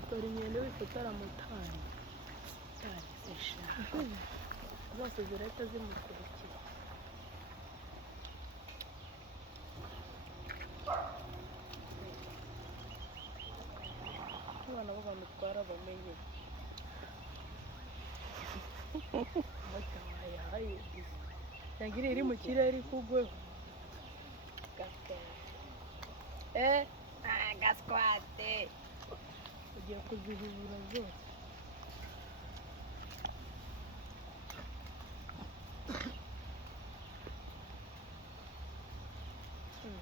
fotora inkende wifotora mutari zose zirahita zimukurikira. abana bo bamutwara bamenye batabaye yagiriye iri mu kirere kugweho gaswate ugiye kuzihibura zose.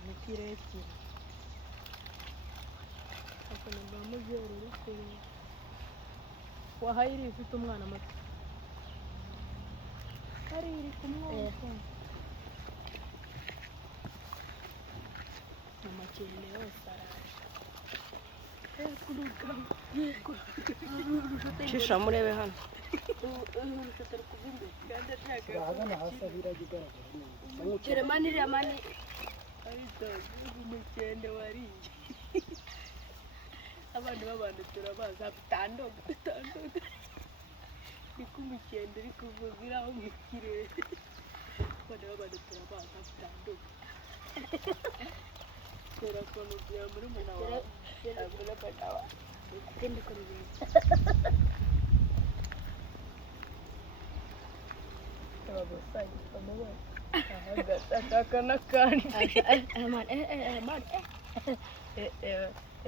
ni kirekire akana bamuzero rukuru wahayiri ufite umwana muto ari iri kumwonsa amakende yose araje shisha murebe hano ahagana hasi abirajya igaragara neza Kiremanira mani ariko umukende wariye abantu b'abantu turabaza bitandoga niko umukende uri kuvugira aho mu kirere abantu b'abantu turabaza bitandoga turakomubwira muri muna wawe agura badawa ikindi kuribira abasayi bamuwe ahagata n'akandi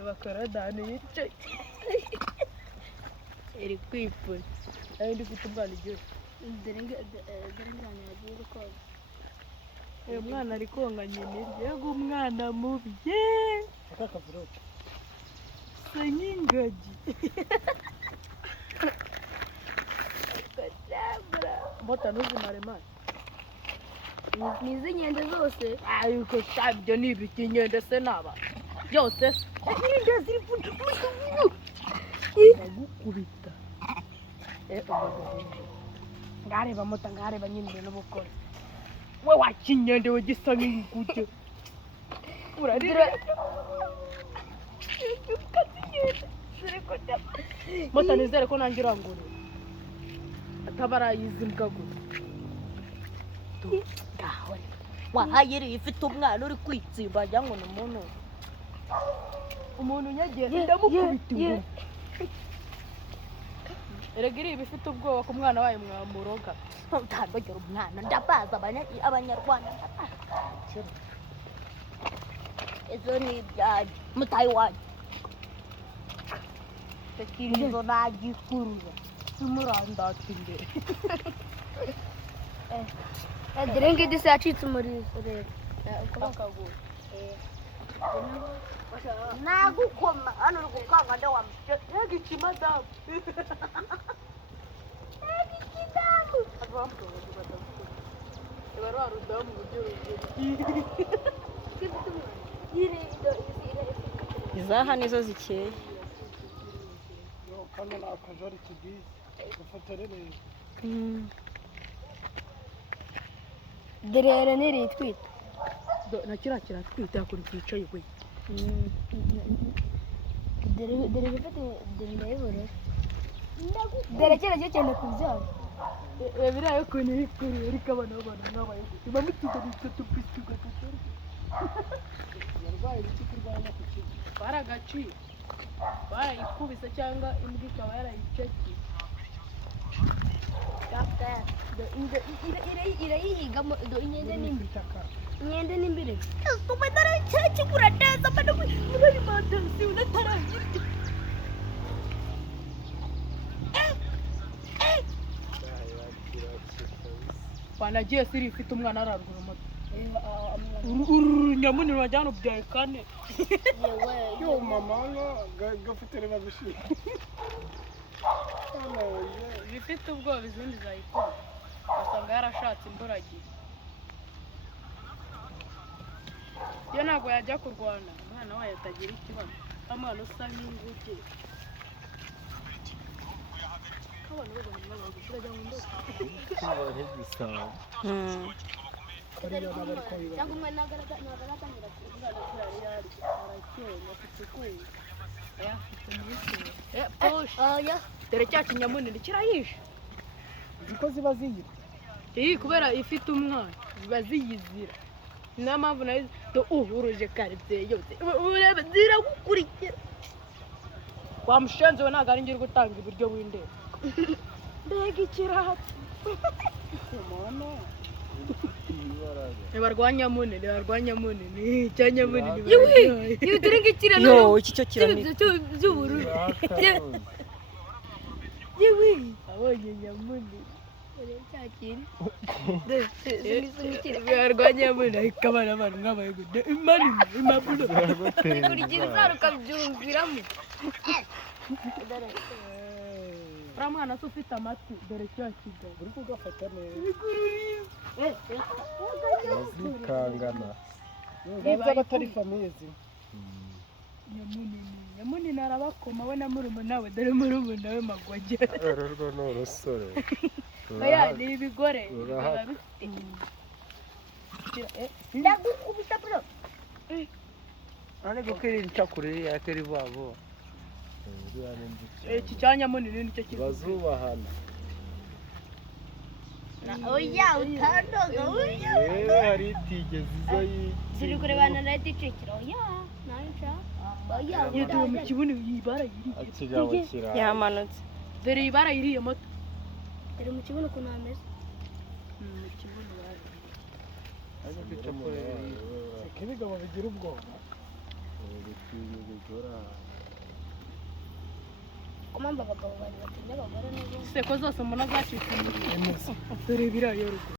bakora dani yicaye iri kwipfuna nayo ndi ufite umwana uryoshye dore ngana yagiye gukora uyu mwana ari konka nyine yego umwana mubi akakavuroke sa nk'ingagi mbota ntuzimare mani ni izi nkende zose ariko sabyo ni ibiki inkende se naba byose se inkende ziri ndagukubita ngareba mota ngareba nyine n'ubukore we wakinyende we gisa nk'inguge urarira mota nizere ko nanjye urangurira atabarayizi imbwa gusa wahayiri ifite umwana uri kwitsimba ajya ngo ni umuntu nyagenda ndamukubita ingumi erega iri ibifite ubwoba ku mwana wayo mwamuroga utandogera umwana ndabaza abanyarwanda izo ni ibyanyu mutayi wanyu tekirizo nagikurura simurandata imbere dore ngidi se yacitse umurizo rero akaguru nagukoma hano uri gukanga nde wamushe yega ikimadamu eba rwa rudamu uburyo izaha nizo zikeye kano ni akajari kigiye gafotere neza derere niritwita na kiriya kiratwita kuri kicaye we dere gifite dere ndayibura dere cyerekeje cyane kubyara biriya ukuntu iri kuri ariko abana b'abantu nk'abaye bamutugana itatu biswi gatatu yarwaye ibiki kurwanya no kukiga baragaciye barayikubise cyangwa imbwa ikaba yarayicekeye irayihigamo inkende n'imbere itaka inkende n'imbere ubu dore kigura neza mbona muri alimantasiyo unataragira wanagiye siri ifite umwana ararugura moto nyamunini wajyana ubyaye kane yo mama gafotere babishira ibifite ubwoba izindi zayikura usanga yarashatse imburagihe iyo ntabwo yajya kurwana umwana wayo atagira ikibazo umwana usa nk'inguge kabona bagomba n'abantu turajya mu ndoto cyangwa umwe ntagaragara umwana kirarira arakeye afite ubwoba oya dore cya kinyamunini kirayishe ziko ziba ziyira iyi kubera ifite umwana ziba ziyizira niyo mpamvu nayo uhuruje karitsiye yose urebe ziragukurikira wa mushenzi we ntabwo ari njye uri gutanga ibiryo w'indeba mbega ikirahati ntibarwanya munini cya nyamunini yewe dore ngikira yo iki cyo kiramira by'ubururu yewe abonye nyamunini cyakiri barwanya munini ariko abana abantu mwabaye gude imani impapuro kurya inzara ukabyumviramo uriya mwana se ufite amatwi dore cya kigali uri kugafata neza zikangana nubwo abatari famiye zimwe nyamunini arabakoma we na murumuna we dore murumuna we magwage urwo ni urusore oya ni ibigore Rurahaka. biba bifite ndagukubita bro none gukirira icyakure yakiri babo iki cya nyamunini nicyo kivuga bazubahana oya utandoga oya yewe hari itigeze izo turi kurebana na ticekiro oya nanca oya yewe mu kibuno ibara yiriye ikigabo kiraye yamanutse dore ibara yiriye moto dore mu kibuno ukuntu hameze mu kibuno ibigabo bigira ubwoba komamba abagabo bari batinya abagore neza seko zose mbona zacitse dore biriya yorugo